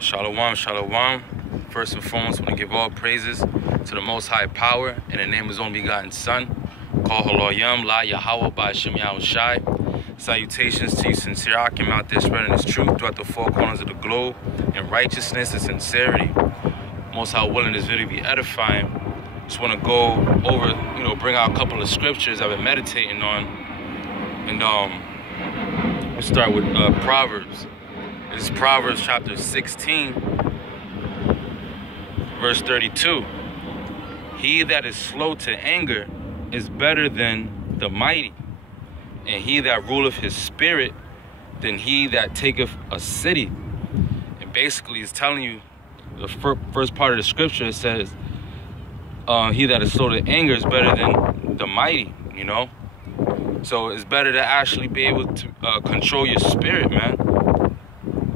Shalom, shalom. First and foremost, I want to give all praises to the Most High Power in the name of His only begotten Son. Call Haloyam, La Yahweh, by Shem Shai. Salutations to you, sincere Akim out there spreading His truth throughout the four corners of the globe in righteousness and sincerity. Most High willing this video to be edifying. Just want to go over, bring out a couple of scriptures I've been meditating on. And we'll start with Proverbs. This is Proverbs chapter 16, verse 32. He that is slow to anger is better than the mighty, and he that ruleth his spirit than he that taketh a city. And basically it's telling you, the first part of the scripture, it says, he that is slow to anger is better than the mighty, So it's better to actually be able to control your spirit, man.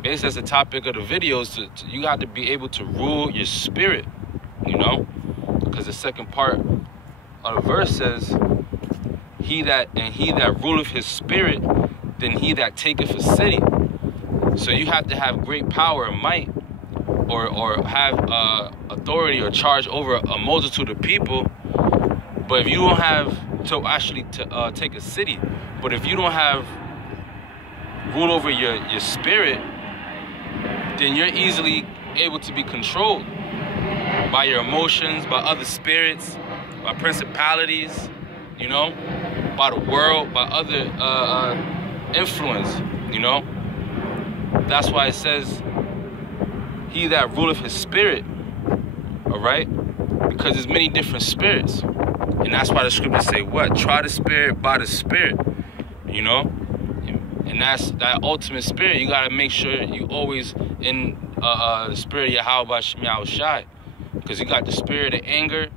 Basically, that's the topic of the videos. You got to be able to rule your spirit, because the second part of the verse says, he that ruleth his spirit, then he that taketh a city. So you have to have great power and might, or have authority or charge over a multitude of people. But if you don't have to take a city, but if you don't have rule over your spirit, then you're easily able to be controlled by your emotions, by other spirits, by principalities, by the world, by other influence, That's why it says, he that ruleth his spirit, all right? Because there's many different spirits. And that's why the scriptures say what? Try the spirit by the spirit, And that's that ultimate spirit. You got to make sure you always in the spirit of Yahweh by Shem Shai. Because you got the spirit of anger.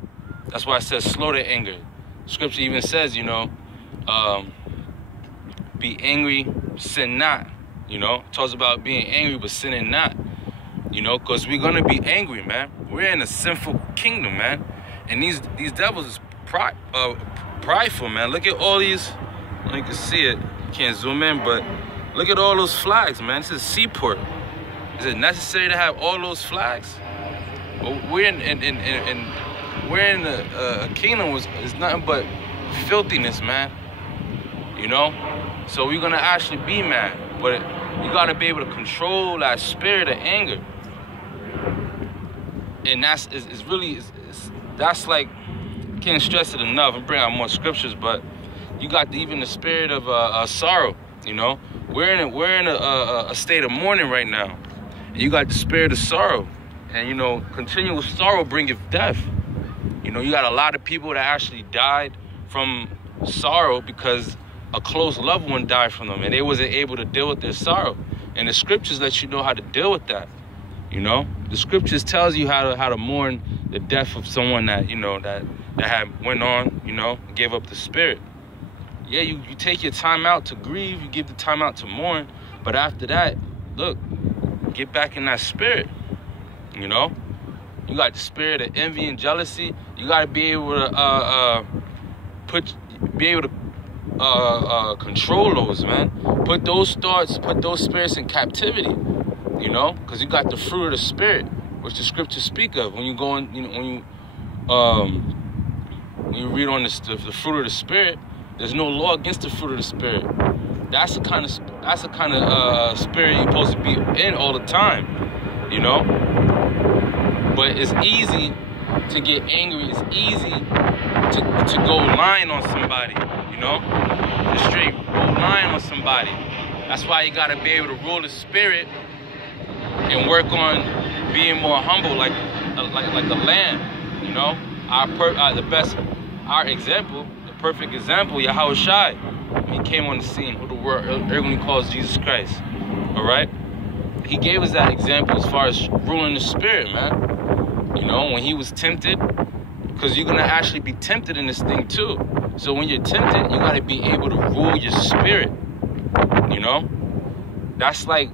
That's why it says slow to anger. Scripture even says, be angry, sin not. It talks about being angry but sinning not. Because we're going to be angry, man. We're in a sinful kingdom, man. And these devils is prideful, man. Look at all these. You can see it. Can't zoom in, but look at all those flags, man. This is a seaport. Is it necessary to have all those flags? Well, we're in a kingdom is nothing but filthiness, man. So we're gonna actually be mad, but you gotta be able to control that spirit of anger. And that's like, can't stress it enough. I'm bringing out more scriptures, but you got even the spirit of sorrow. We're in a state of mourning right now, and you got the spirit of sorrow, and continual sorrow bringeth death. You got a lot of people that actually died from sorrow because a close loved one died from them, and they wasn't able to deal with their sorrow. And the scriptures let you know how to deal with that. The scriptures tells you how to mourn the death of someone that that had went on, gave up the spirit. Yeah, you take your time out to grieve, you give the time out to mourn, but after that, look, get back in that spirit. You got the spirit of envy and jealousy. You got to be able to control those, man. Put those thoughts, put those spirits in captivity. Because you got the fruit of the spirit, which the scriptures speak of. When you go in, when you read on the fruit of the spirit, there's no law against the fruit of the spirit. That's the kind of spirit you're supposed to be in all the time, But it's easy to get angry. It's easy to go lying on somebody, To straight go lying on somebody. That's why you gotta be able to rule the spirit and work on being more humble, like the lamb, Our example, the perfect example, Yahweh Shai, when he came on the scene, who the world everyone calls Jesus Christ. All right, he gave us that example as far as ruling the spirit, man. When he was tempted, because you're gonna actually be tempted in this thing too. So when you're tempted, you gotta be able to rule your spirit. That's like,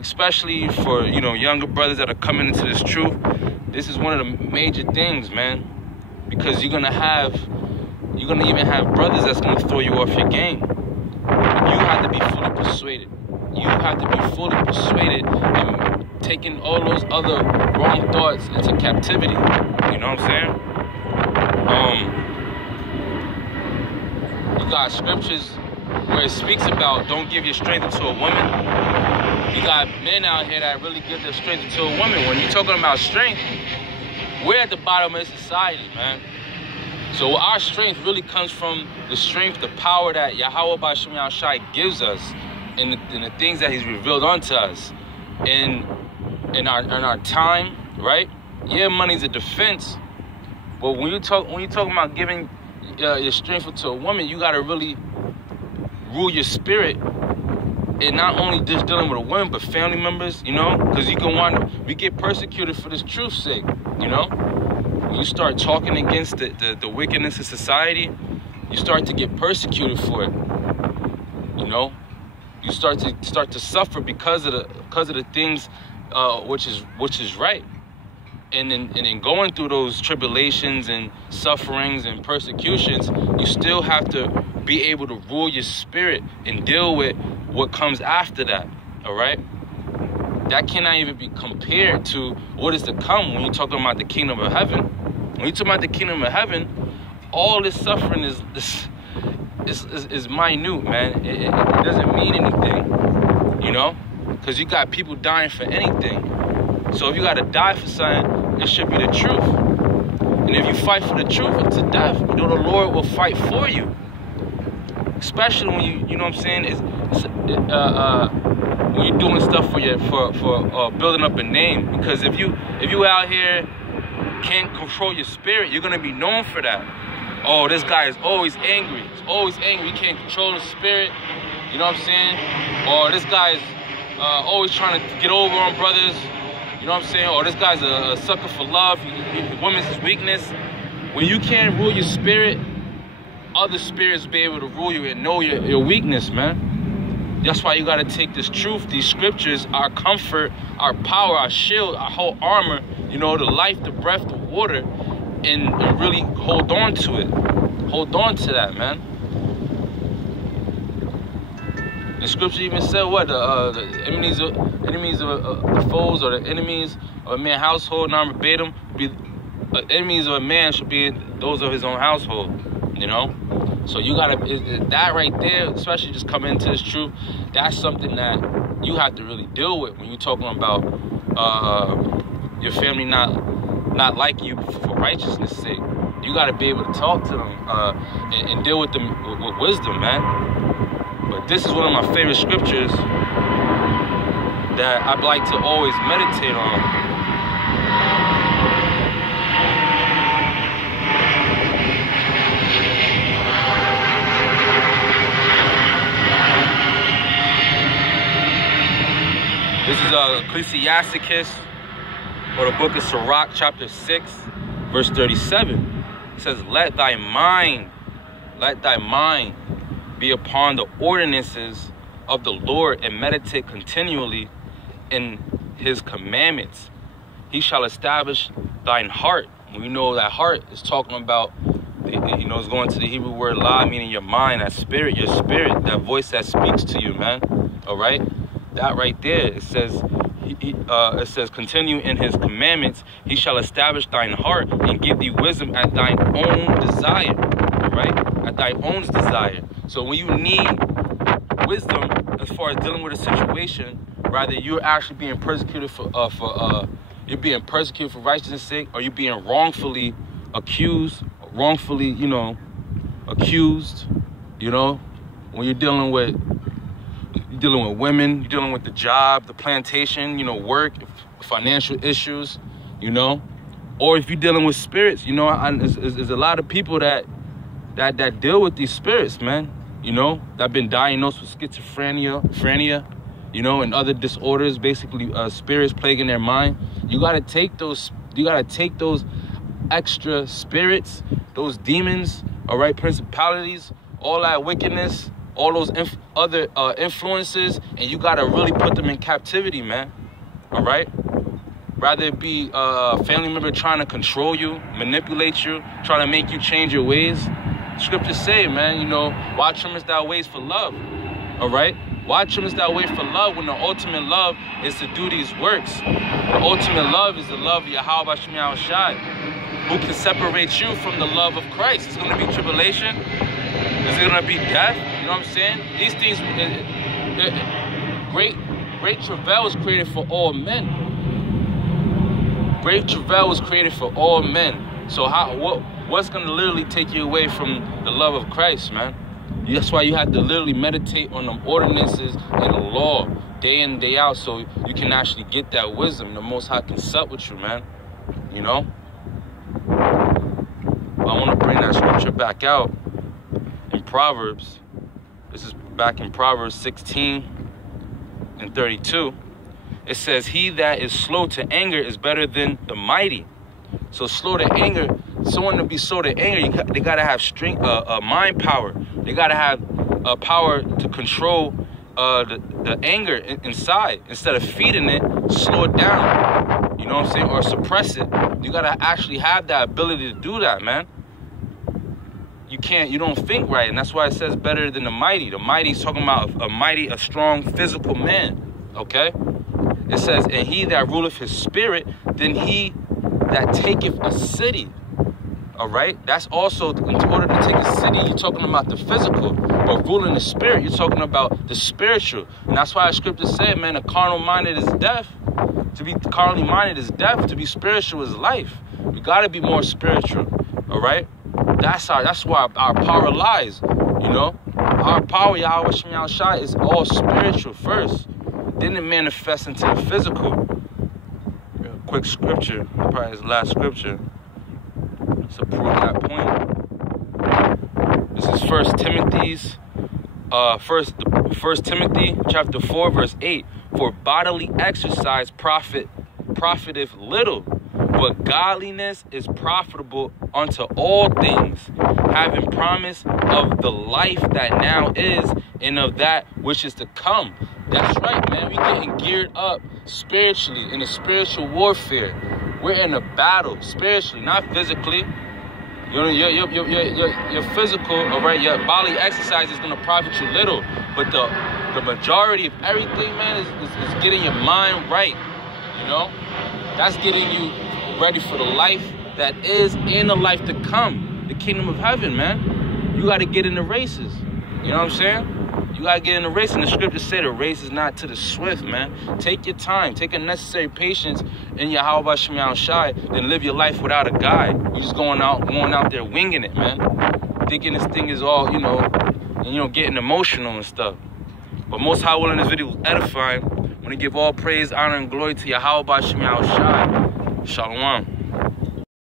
especially for younger brothers that are coming into this truth. This is one of the major things, man, because you're gonna even have brothers that's gonna throw you off your game. You have to be fully persuaded. You have to be fully persuaded and taking all those other wrong thoughts into captivity. You know what I'm saying? You got scriptures where it speaks about don't give your strength to a woman. You got men out here that really give their strength to a woman. When you're talking about strength, we're at the bottom of society, man. So our strength really comes from the strength, the power that Yahweh B'Shem Yahushai gives us and the things that he's revealed unto us in our time, right? Yeah, money's a defense, but when you talking about giving your strength to a woman, you gotta really rule your spirit, and not only just dealing with a woman, but family members, you know, because we get persecuted for this truth's sake, you know. When you start talking against the wickedness of society, you start to get persecuted for it, you know. You start to suffer because of the things which is right. And in going through those tribulations and sufferings and persecutions, you still have to be able to rule your spirit and deal with what comes after that, all right? That cannot even be compared to what is to come when you're talking about the kingdom of heaven. When you're talking about the kingdom of heaven, all this suffering is minute, man. It doesn't mean anything, you know? Because you got people dying for anything. So if you got to die for something, it should be the truth. And if you fight for the truth unto death, you know the Lord will fight for you. Especially when you know what I'm saying, when you're doing stuff for building up a name. Because if you out here can't control your spirit, you're gonna be known for that. Oh, this guy is always angry. He's always angry. He can't control his spirit. You know what I'm saying? Or this guy is always trying to get over on brothers. You know what I'm saying? Or this guy's a sucker for love. Women's his weakness. When you can't rule your spirit, other spirits will be able to rule you and know your weakness, man. That's why you got to take this truth, these scriptures, our comfort, our power, our shield, our whole armor, you know, the life, the breath, the water, and really hold on to it. Hold on to that, man. The scripture even said what? The enemies of the foes, or the enemies of a man's household, non-verbatim, enemies of a man should be those of his own household, you know? So you gotta, that right there, especially just coming into this truth, that's something that you have to really deal with when you're talking about your family not like you for righteousness' sake. You gotta be able to talk to them and deal with them with wisdom, man. But this is one of my favorite scriptures that I'd like to always meditate on. This is Ecclesiasticus, or the book of Sirach, chapter 6, verse 37. It says, let thy mind be upon the ordinances of the Lord, and meditate continually in his commandments. He shall establish thine heart. We know that heart is talking about, you know, it's going to the Hebrew word la, meaning your mind, that spirit, your spirit, that voice that speaks to you, man. All right? That right there, it says, continue in his commandments. He shall establish thine heart and give thee wisdom at thine own desire, right? At thy own desire. So when you need wisdom as far as dealing with a situation, rather you're actually being persecuted for righteousness' sake, or you're being wrongfully accused, when you're dealing with women, you're dealing with the job, the plantation, you know, work, financial issues, you know, or if you're dealing with spirits, you know, there's a lot of people that deal with these spirits, man, you know, that have been diagnosed with schizophrenia, you know, and other disorders, basically spirits plaguing their mind. You gotta take those extra spirits, those demons, all right, principalities, all that wickedness, all those other influences, and you gotta really put them in captivity, man. All right? Rather it be a family member trying to control you, manipulate you, trying to make you change your ways. Scriptures say, man, you know, watch them as thou ways for love. All right? Why trimmest thou away for love when the ultimate love is to do these works? The ultimate love is the love of Yahweh Shem Yahushai. Who can separate you from the love of Christ? It's going to be tribulation. Is it going to be death? You know what I'm saying? These things, great travail was created for all men. Great travail was created for all men. So what's going to literally take you away from the love of Christ, man? That's why you have to literally meditate on the ordinances and the law day in, day out, so you can actually get that wisdom. The Most High can sup with you, man. You know? I want to bring that scripture back out in Proverbs. This is back in Proverbs 16:32. It says, he that is slow to anger is better than the mighty. So slow to anger, someone to be slow to anger, they got to have strength, mind power. They got to have power to control the anger inside. Instead of feeding it, slow it down. You know what I'm saying? Or suppress it. You got to actually have that ability to do that, man. You don't think right. And that's why it says better than the mighty. The mighty is talking about a strong physical man. Okay? It says, and he that ruleth his spirit, then he that taketh a city. All right? That's also, in order to take a city, you're talking about the physical. But ruling the spirit, you're talking about the spiritual. And that's why the scripture said, man, the carnal minded is death. To be carnally minded is death. To be spiritual is life. We got to be more spiritual. All right? That's why our power lies. You know? Our power, Yahweh Shem Yahushai, is all spiritual first. Then it manifests into the physical. Quick scripture, probably his last scripture, to prove that point. This is 1 Timothy chapter 4, verse 8. For bodily exercise profiteth little, but godliness is profitable unto all things, having promise of the life that now is and of that which is to come. That's right, man. We getting geared up spiritually in a spiritual warfare. We're in a battle spiritually, not physically. Your physical, all right, your bodily exercise is gonna profit you little, but the majority of everything, man, is getting your mind right. You know, that's getting you ready for the life that is and the life to come, the kingdom of heaven, man. You got to get in the races. You know what I'm saying? You got to get in the race. And the scriptures say the race is not to the swift, man. Take your time. Take a necessary patience in Yahweh Shem Yahushai, then live your life without a guide. You're just going out there winging it, man. Thinking this thing is all, you know, and, getting emotional and stuff. But Most High willing, this video was edifying. I want to give all praise, honor, and glory to Yahweh Shem Yahushai. Shalom.